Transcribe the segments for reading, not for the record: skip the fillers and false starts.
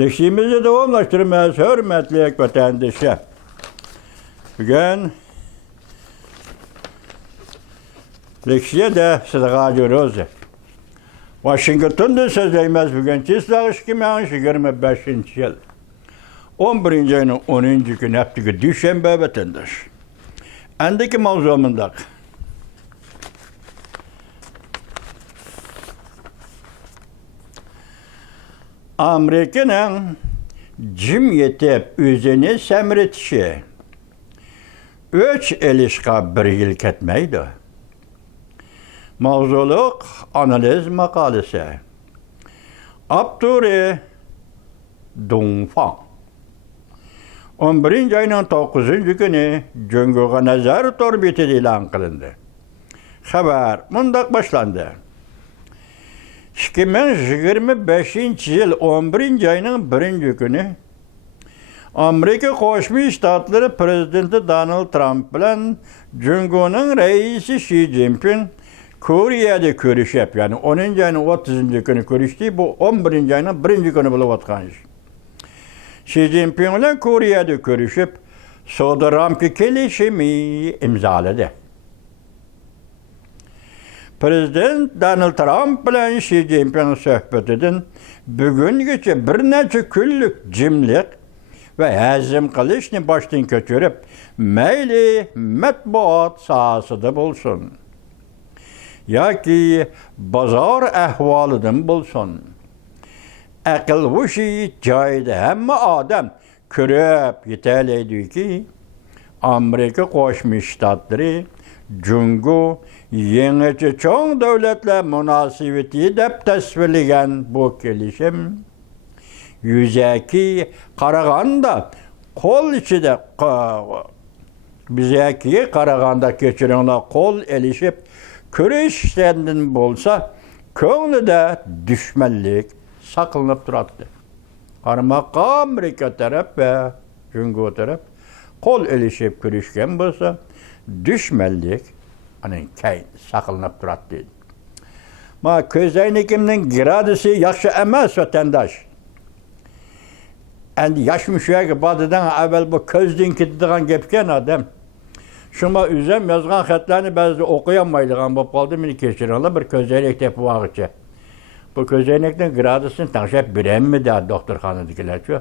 Leşimizi devamlaştırmaz hürmetli vatandaşlar. Bugün Leşiye de sıdağa görüyoruz. Washington'da sözleymez bugün. Çislağış 2025 yıl. 11. ayının 10. günü haftığı Düşenbe vatandaş. Andaki mavzumunda Amerika'nın cim yetip özünü semretişi üç ilişka bir yıl ketmeydi. Mavzuluk analiz makalesi. Abduri Dongfang. 11. ayının 9. günü Cüngü'ye nazar torbiti ilan kılındı. Haber mundak başlandı. 2025 yıl 11. ayının 1. günü Amerika Koşmuş Ştatları Prezidenti Donald Trump bilen Cüngü'nün reisi Xi Jinping Kore'de görüşüp, yani 10. ayının 30. günü görüştü, bu 11. ayının 1. günü bulup atkan iş. Xi Jinping ile Kore'de görüşüp, Sodaramki kelişimi imzaladı. Prezident Donald Trump bilen Xi Jinping söhbetinden bugünküçe bir neçe küllük cimlik ve hazım kılışını baştan köçürüp meyli matbuat sahasıda bulsun. Ya ki bazar ahvalıdan bulsun. Akıl bu şeyi cayda hem adam körüp yeterliydi ki Amerika Koşmuş Ştatları Cüngü yenice çoğun devletle münasebeti dep tasvirleyen bu gelişim yüzeki Karaganda kol içinde bizeki Karaganda geçirenler kol elişip körüşlerinden bolsa köğünde düşmanlık saklanıp durattı. Armaka Amerika taraf ve Cüngü taraf kol elişip körüşken bolsa düşmanlık hani saklanıp durattı. Ma közeynikimnin gradisi yaxşı emas vatandaş. Endi yaş müşüyəki badıdan evvel bu közden gittiğen gepken adam. Şuna üzem yazgan xətlərini bəzi okuyamaydıgan bu qaldı mini keçirirler bir közeynik tepi vaxtçı. Bu közeynikten gradisini tanışıp bilen mi de doktorxanadakiler ki.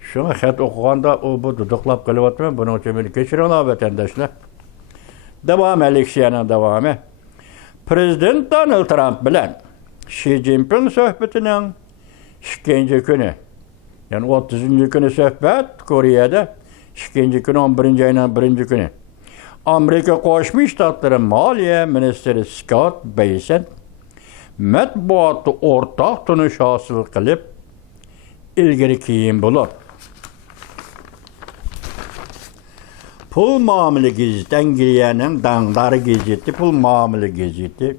Şuna xət okuğanda o bu duduqlap kılıvatmı bunun için mini keçirirler vatandaşlar. Devam eleksiyonun devamı. Prezident Donald Trump bilen Xi Jinping söhbetinin 2. günü. Yani 30. günü söhbet Kore'de, 2. günü 11. ayının 1. günü. Amerika Koşmuş Ştatları Maliye Ministeri Scott Bessent matbuatı ortak tunuş hasıl kılıp ilgili kiyim bulur. Pul mamili geziti, İngilizcenin dağları geziti, pul mamili geziti.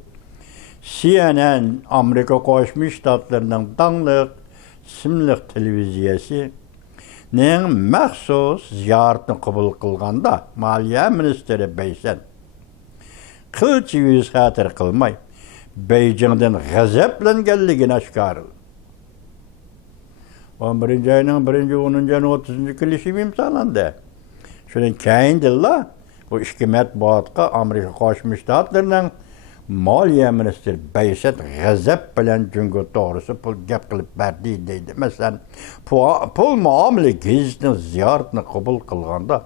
CNN, Amerika Koşmuş Ştatlarının dağlık simlik televiziyası neyin məxsus ziyaretini kabul kılganda Maliye Ministeri Bessent kılçı yüz hatır kılmay Beijing'den gazeplen geldiğini aşkarıl. 11. ayının 1. 10. ayının 30. kilişim imzalandı. Şunun kayındırlar bu işki matbuatka Amerika Koşmuş Ştatlarının Maliye Ministeri Bessent gazep bilen Cüngü doğrusu pul gep kılıp verdi deydi. Mesela pul muamele gezisinin ziyaretini kabul kılganda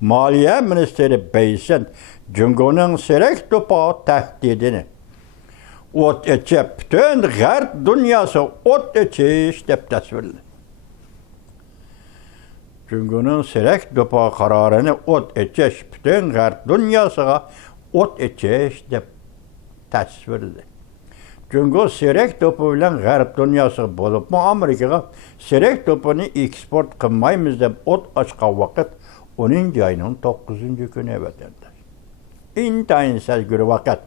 Maliye Ministeri Bessent Cüngü'nün serek topa tehdidini ot etçe bütün garp dünyası ot etçeş dep tasvirli. Cüngü'nün serek topa kararını ot etçeş bütün garp dünyasına ot etçeş dep tasvirli. Cüngü serek topu bilen garip dünyası bulup mu Amerika'ya serek topunu eksport kılmayımız dep ot açka vakit 10. ayının 9. günü vatandaş. İntayin sezgürü vakit.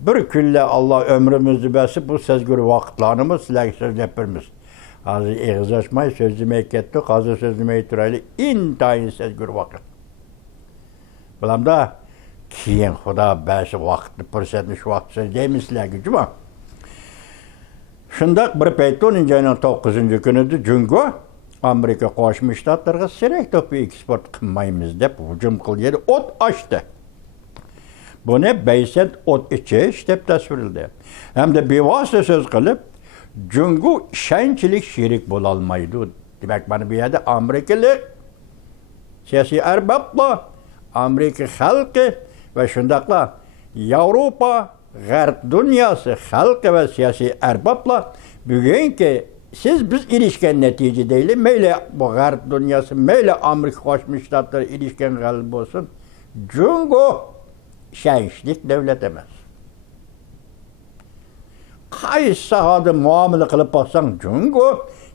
Bir külle Allah ömrümüzü besip bu sezgürü vakitlarımız sizlerle söz yapırmız. Azı eğzaşmayı sözlemeyi kettik, azı sözlemeyi türeli intayin sezgürü vakit. Bilam da keyin Xudo ba'zi vaqtni ko'rsatmish vaqt so'zlaymizlar, cuma. Şundaq bir payt 10-cu ayının 9-cu günüdür Cungo Amerika Qo'shma Shtatlarga sirak to'pi eksport qilmaymiz deb hujum qilgan o't ochdi. Buni Beysent o't ichish deb tasvirladi. Hamda bevosita so'z qilib, Cungo ishonchlik sherik bo'la olmaydi. Demak, mana bu yerda Amerikalik siyosiy arboblar, Amerika xalqi va shundaqla Yevropa, G'arb dunyosi xalqi va siyosiy arboblar bugungi siz biz erishgan natija deylik, mayli bu G'arb dunyosi, mayli Amerika Qo'shma Shtatlari erishgan g'alaba bo'lsin, Cungo ishonchlik davlat emas. Qaysi sohada muomala qilib boqsang, Cungo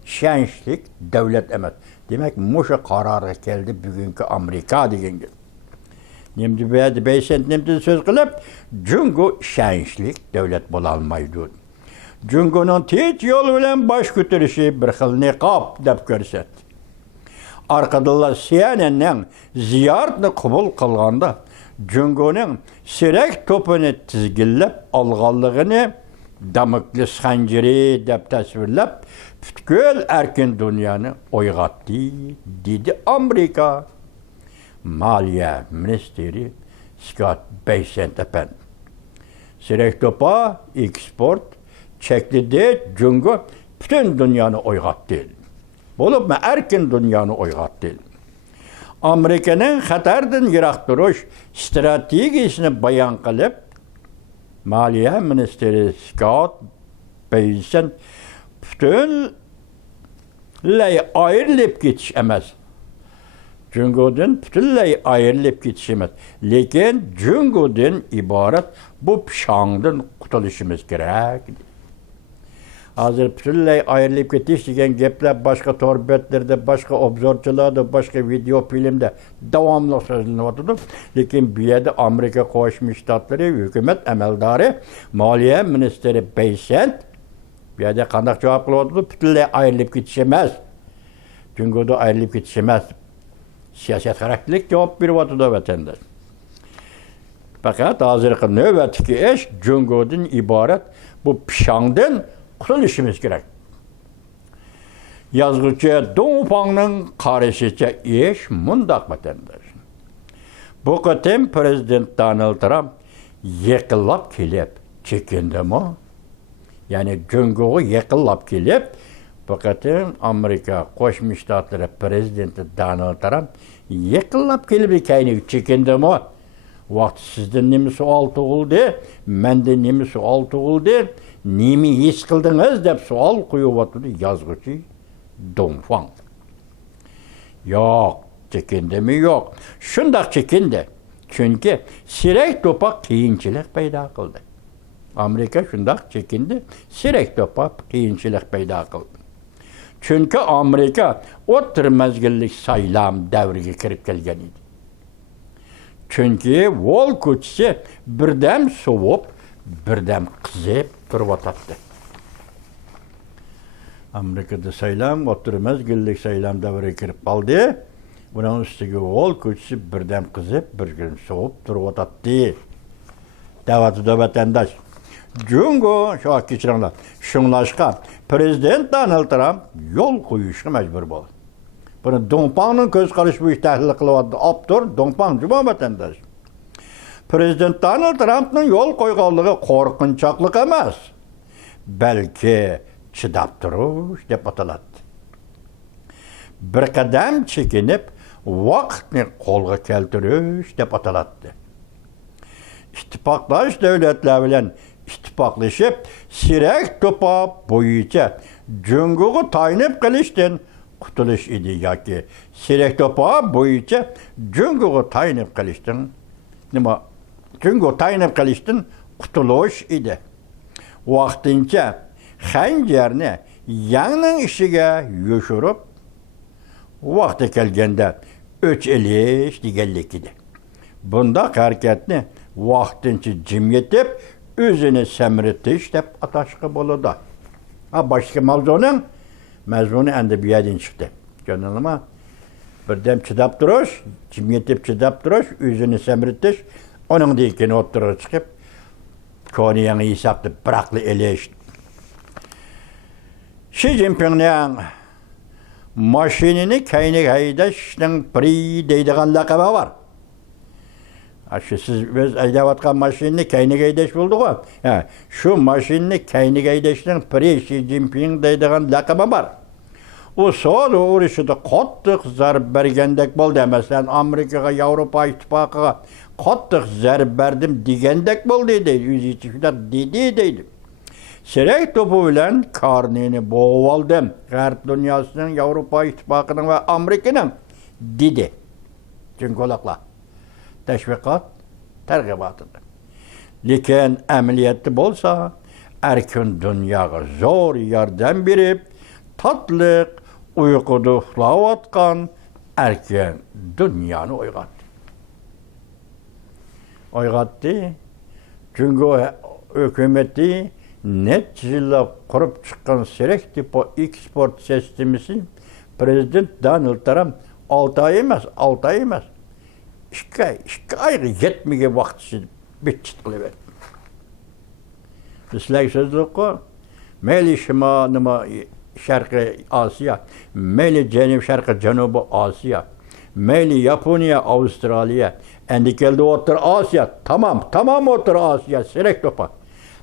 ishonchlik davlat emas. Demak, musha qarorga keldi bugungi Amerika deganga. Nimdi bu yerda Beysent nimdi so'z qilib, Cungo ishonchlik davlat bo'la olmaydi. Cungoning tech yo'l bilan bosh ko'tarishi bir xil niqob deb ko'rsatdi. Arkadaşlar CNN'ning ziyoratni qabul qilganda Cungoning sirak to'pini tizgillab olganligini Damokles xanjiri deb tasvirlab, butkul erkin dunyoni uyg'otdi, dedi Amerika Maliya ministri Scott Bessent efendi. Sirak to'pa eksport cheklidi, Cungo bütün dunyoni uyg'otdi. Bo'libmi erkin dunyoni uyg'otdi. Amerikaning xatardan yiroq turish strategiyasini bayon qilib, Maliya ministri Scott Bessent butunlay ayrılıb ketiş emas. Cungo'dan butunlay ayrılıb ketiş emas. Lekin Cungo'dan ibaret bu pişangdan qutulishimiz kerak. Hazır butunlay ayrılıb ketiş degan gaplar boshqa torbetlarda, boshqa obzorchilarda, boshqa video filmda davomli so'zlanyapti. Lekin bu yerda Amerika Qo'shma Shtatlari hukumat amaldori Moliya ministri Bessent bu yerda qanday javob qilyapti? Butunlay ayrılıb ketish emas. Cungo'da ayrılıb ketish emas. Siyosat xarakterlik javob beryapti vatandaş. Faqat hozirgi navbatdagi ish Cungo'dan iborat bu pishangdan qutulishimiz kerak. Yazgıcı Dongfang'ның qarashicha ish mundaq vatandaş. Bu qatim Prezident Donald Trump yaqinlab kelib chekindimi? Ya'ni Cungo'ga yaqinlab kelib, bu qatim Amerika Qo'shma Shtatlari prezidenti Donald Trump yaqinlab kelib ekaniga chekindimi? Vaqt sizdan nima savol tug'ildi? Mendan nima savol tug'ildi? Nima his qildingiz deb savol qo'yayotdi yozuvchi Dongfang. Yo'q, chekindimi? Yo'q. Shundoq chekindi. Chunki sirak to'pa qiyinchilik paydo qildi. Amerika shundoq chekindi, sirak to'pa qiyinchilik paydo qildi. Chunki Amerika o'tir mezgillik saylam davriga kirib kelgan edi. Chunki Wall ko'chasi birdam sovib, birdam qizib turibdi. Amerikada saylam, o'tir mezgillik saylam davriga kirib qoldi. Buning ustiga Wall ko'chasi birdam qizib, birdam sovib turibdi. Davlatda vatandaş. Cungo, şu kechiringlar. Shunglashqa Prezident Donald Trump yo'l qo'yishga majbur bo'ldi. Buni Dongfang'ning ko'z qarashi bu tahlil qilyapti. Optor Dongfang juma vatandaş. Prezident Donald Trumpning yo'l qo'yganligi qo'rqinchoqlik emas, balki chidab turish deb ataladi. Bir qadam chekinib, vaqtni qo'lga keltirish deb ataladi. İttifaqlash davlatlar bilan ittifaqlashib, sirak to'pa bo'yicha Cungo'ga taynib qilishdan qutulish edi yoki sirak to'pa bo'yicha Cungo'ga taynib qilishdan nima? Cungo taynib qilishdan qutulish edi. Vaqtincha xanjarni yangning ishiga yo'shirib, vaqti kelganda o'ch elish deganlik edi. Bunda harakatni vaqtincha jim yetib, o'zini samiritish deb atashga bo'ladi. Boshqa mavzuning mazmuni endi bu yerdan chiqdi. Ko'rdingizmi? Birdam chidab turish, jim yetib chidab turish, o'zini samiritish, uningdan keyin o'tirib chiqib, ko'ni yangi hisobda biraqli elish. Xi Jinping'nin maşinini kayni haydashning pri deydigan laqabi var. Siz biz aydavatgan maşinini kayni haydash bo'ldi-ku. Şu maşinini kayni haydashning pri Xi Jinping deydigan laqabi var. O soğuk uğraşıda qattiq zarb bergendek bo'ldi. Mesela Amerikaga, Avrupa İttifaqıga qattiq zarb berdim degandek bo'ldi deydi. Yüz içinde dedi. Sirek topu bilen karnını boğaldım. Garp dünyasının, Avrupa İttifaqı'nın ve Amerika'nın dedi. Çünkü olakla. Teşvikat, tergibatıdır. Lekin ameliyatı bolsa, erkin dünyaya zor yardım berip, tatlıq, uykuda uxlayatqan erken dünyanı oygattı. Çünkü hükümeti neticede kurup çıkan sirek tipi export sistemisi Prezident Donald Trump 6 ay emas. 2 ayga yetmege vaqtisi bitchit qilib. Sizlar sözlükku, meyli nima Şarkı Asya, meyli Janubi Asya, meyli Yaponiya, Avustraliya, endi keldi O'rta Asya, tamam O'rta Asya, sirek topa.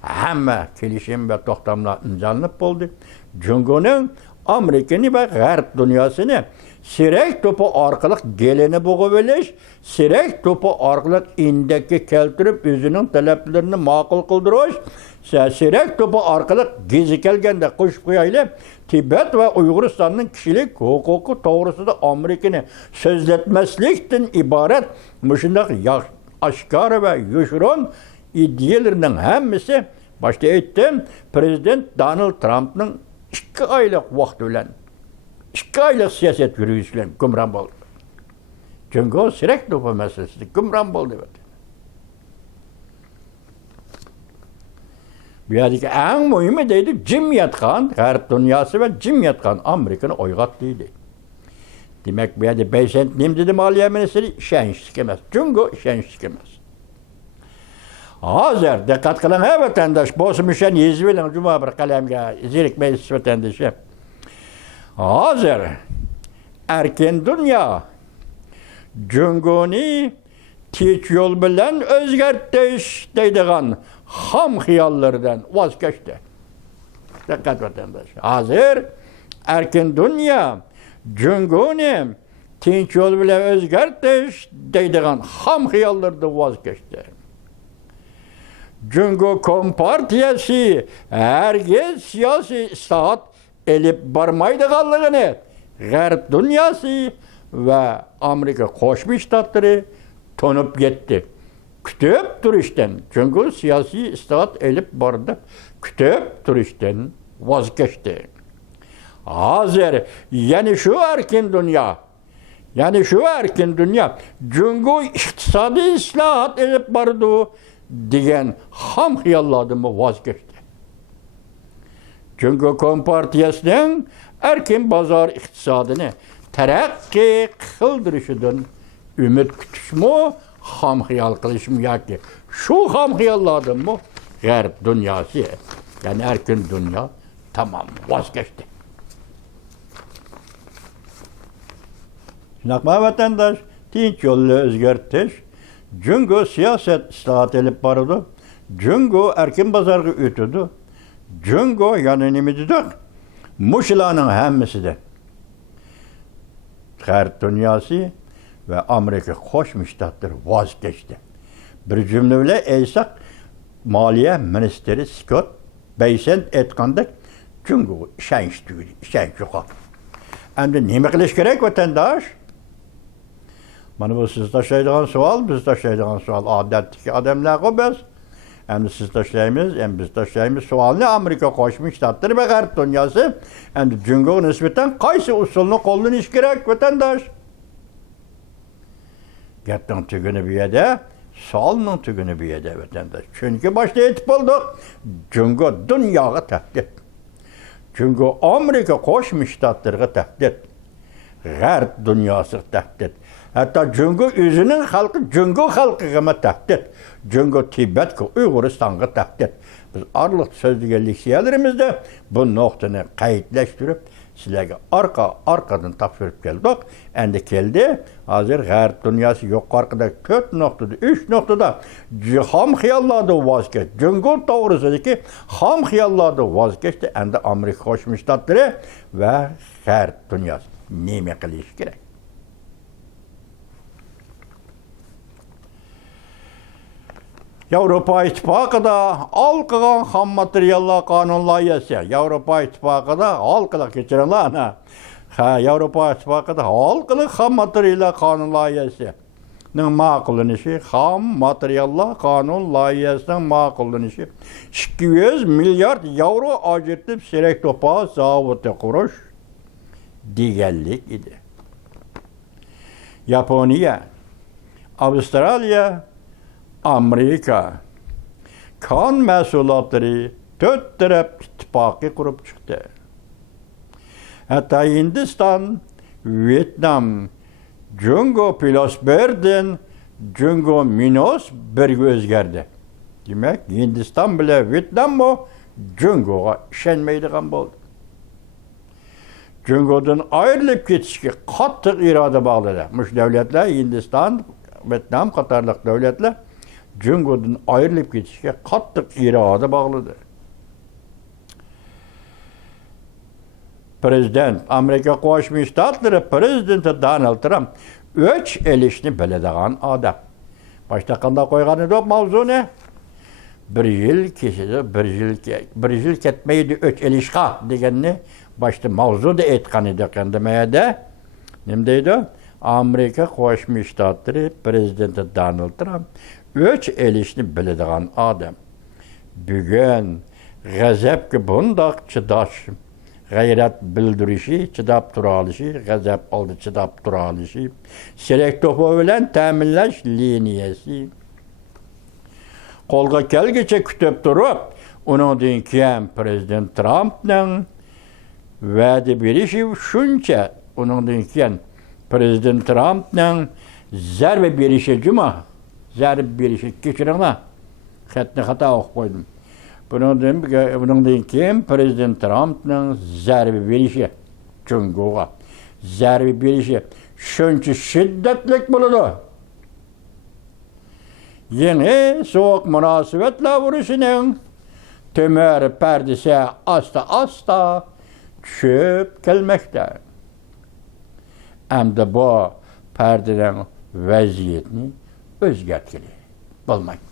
Hamma kelishim ve to'xtamlar imzolanib bo'ldi. Jungoning Amerikani ve G'arb dunyosini sirek to'pi orqali gelini bo'g'ib olish, sirek to'pi orqali indakka keltirib o'zining talablarini ma'qul qildirish, sirek to'pi orqali gezi kelganda qo'shib qo'yaylik, Tibet ve Uyg'uristonning kishilik huquqi to'g'risida Amerikani so'zlatmaslikdan iborat shunday oshkor va yoshirin ideyalarning hammasi başta aytdim, Prezident Donald Trump'ning 2 aylık vaqt bilan 2 aylık siyaset yürüyüş bilan gumron bo'ldi. Çünkü o sirek to'pi masalasida gumron bo'ldi. Bu yerdeki en mühimi deydi, cimyatkan, G'arb dünyası ve cimyatkan Amerika'nı oygat deydi. Demek bu yerde Beysent nim dedi Maliye Ministeri, işençlik emez. Çünkü işençlik emez. Hazır, dikkat kılın he vatandaş, bozmuşan yüzüyle cuma bir kalemge, zirik meclis vatandaşı. Hazır, erken dünya, cünguni, teç yol bilen özgertiş deydiğen ham hiyallardan vazgeçti. Dikkat vatandaş. Hazır, erken dünya, cünguni, teç yol bilen özgertiş deydiğen ham hiyallardan vazgeçti. Çünkü Kompartiyası herkes siyasi islahat elip barmaydıqanlığını G'arb dünyası ve Amerika Qo'shma Shtatları tonub yetti. Kütüp duruştan, çünkü siyasi islahat elip bardı, kütüp duruştan vazgeçti. Hazır, yani şu erkin dünya, çünkü iktisadi islahat elip bardı, diyen ham hiyallardan vazgeçti. Çünkü Kompartiyasının erkin pazar iktisadını terakki kıldırışıdan ümit kütüşmü, ham hiyal kılışmı yaki. Şu ham hiyallardan mı G'arb dünyası, yani erkin dünya tamam vazgeçti. Şunaqma vatandaş, tinç yollu özgertiş, çünkü siyaset islahat elip barıdı. Çünkü erkin pazarı ötüdü. Çünkü yani nimi dedik? Muşilanın hemmisi de G'arb dünyası ve Amerika Qo'shma Shtatları vazgeçti. Bir cümle bile eysak Maliye Ministeri Scott Beycent etkandık. Çünkü işenç yok. Endi nima qilish kerak vatandaş? Mana bu siz taşıyacağın sual, biz taşıyacağın sual. Adetdeki adamlar biz. Hem siz taşıyayımız, hem biz taşıyayımız sualını Amerika Qo'shma Shtatları ve G'arb dünyası. Hem Cungo'ya nispeten qaysi usulunu qo'llanish kerak vatandaş? Gapning tuguni bu yerda, suolning tuguni bu yerda vatandaş. Çünkü başta aytib bo'ldik, Cungo dunyoga tahdid. Çünkü Amerika Qo'shma Shtatlarga tahdid. G'arb dünyası tahdid. Hatta Cungo özünün halkı, Cungo halkıma tahdit. Cungo Tibet'e, Uyguristan'a tahdit. Biz arlık sözlüge liksiyelerimizde bu noktanı kayıtlaştırıp sizlerge arkadan tapşırıp geldik. Endi keldi, hazır g'arb dünyası yok arkada 4 noktada, 3 noktada ham hiyallarda vazgeçti. Cungo doğrusu'daki ham hiyallarda vazgeçti. Endi Amerika Koşmuş Ştatları ve g'arb dünyası. Neme qilish kerak? Avrupa İttifaqı'da halkıgan ham materyallar kanun layihasi. Avrupa İttifaqı'da halkıda keçirenler. Avrupa İttifaqı'da halkılık ham materyallar kanun layihasi. Ma'qullanishi, ham materyallar kanun layihasining ma'qullanishi 200 milyard yevro ajratib serak topa zavodi qurish deganlik edi. Yaponiya, Avstraliya, Amerika kan mahsulotları 4 taraf ittifoqi qurib chiqdi. Hatta Hindiston, Vietnam, Cungo plus birden Cungo minus birga o'zgardi. Demak, Hindiston bilan Vietnam Cungoga ishonmaydigan bo'ldi. Cungodan ayrilib ketishga qattiq iroda bog'ladi. Mush davlatlar Hindiston, Vietnam qatorliq davlatlar Cungodan ayrilib ketishga qattiq iroda bog'ladi. Prezident, Amerika Qo'shma Shtatlari prezidenti Donald Trump o'ch elishni biladigan odam. Boshda qanday qo'ygan edi mavzuni? Bir yil kechadi, bir yil ketmaydi o'ch elishqa deganni boshda mavzuda aytgan edi qandamayda. Nima deydi? Amerika Qo'shma Shtatlari prezidenti Donald Trump o'ch elishni biladigan odam. Bugun g'azabga bundoq chidash g'ayrat bildirishi, chidab tura olishi, g'azab oldi chidab tura olishi, serak to'pi bilan ta'minlash liniyasi. Qo'lga kelguncha kutib turib, undan keyin prezident Trumpning va'da berishi shuncha, undan keyin prezident Trumpning zarba berishi kechiringlar. Xatni xato o'qib qo'ydim. Bundan keyin prezident Trumpning zarba berishi Cungoga zarba berishi shuncha shiddatli bo'ladi. Yeni so'q munosabatlar urushining temir pardasi asta tushib kelmoqda. Hamda bu pardadan vaziyatni o'zgartirish bo'lmaydi.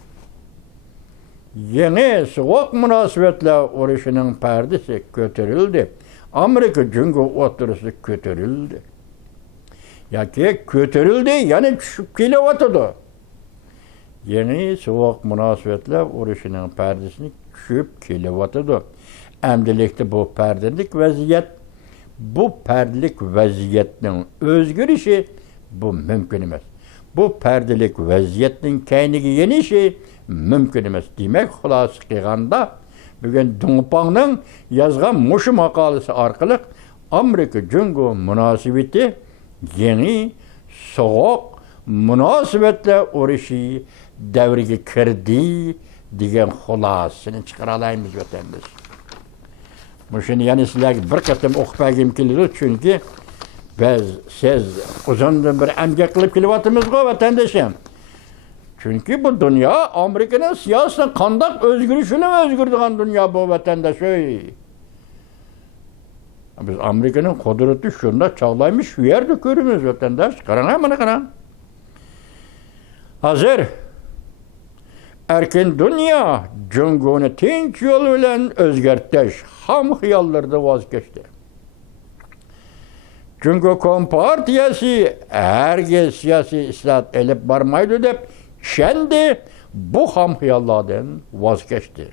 Yeni soğuk münasebetler uruşunun perdesi kötürüldü. Amerika Cungo oturusu kötürüldü. Ya ki kötürüldü yani düşüp kilovatıdı. Yeni soğuk münasebetler uruşunun perdesini düşüp kilovatıdı. Emdilikte bu perdelik vaziyetinin özgürüşü bu mümkün emas. Bu perdelik vaziyetinin kendine yenişi mümkün emas. Demek xulası qilganda bugün Dungpang'ның yazgan muşu makalesi arkalık Amerika Cungo münasebeti yeni soğuk münasebetler uruşu devrige kirdi degan xulasını çıkaralayımız vatandaş. Muşunu yani sizlerge bir katım oqpagim keldi çünkü siz uzundan bir emgak qilib kelyapmizgo vatandaşım. Çünkü bu dünya Amerika'nın siyaseten kandak özgürlüğüne özgürlüğün dünya bu vatandaş. Biz Amerika'nın kudreti şunda çağlaymış şu yerde görürüz vatandaş. Karan. Hazır. Erken dünya Cungo'nu tinç yoluyla özgertleş. Ham hıyallarda vazgeçti. Cungo Kompartiyası herkes siyasi islahat elip varmaydı deyip şimdi bu ham hıyallardan vazgeçti.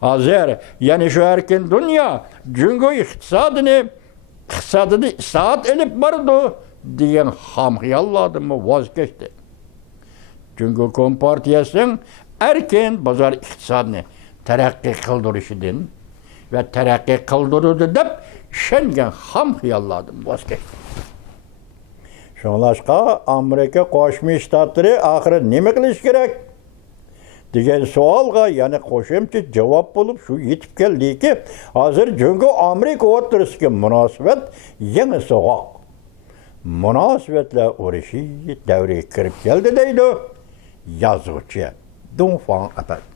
Hazır yani şu erken dünya Cungo iktisadını saat elip vardı diyen ham hıyallardan mı vazgeçti. Cungo Kompartiyası'nın erken bazar iktisadını terakki kıldırışıdın ve terakki kıldırırdı deyip şengen ham hıyallardan vazgeçti. Şunlaşqa Amerika Qo'shma Shtatlari axiri nima qilish kerak degan savolga yana qo'shimcha javob bo'lib shu yetib keldiki, hozir Jungo Amerika o'rtasidagi munosabat yangi so'g'oq. Munosabatlar urushi davriga kirib keldi deydi yozuvchi Dunfang Apel.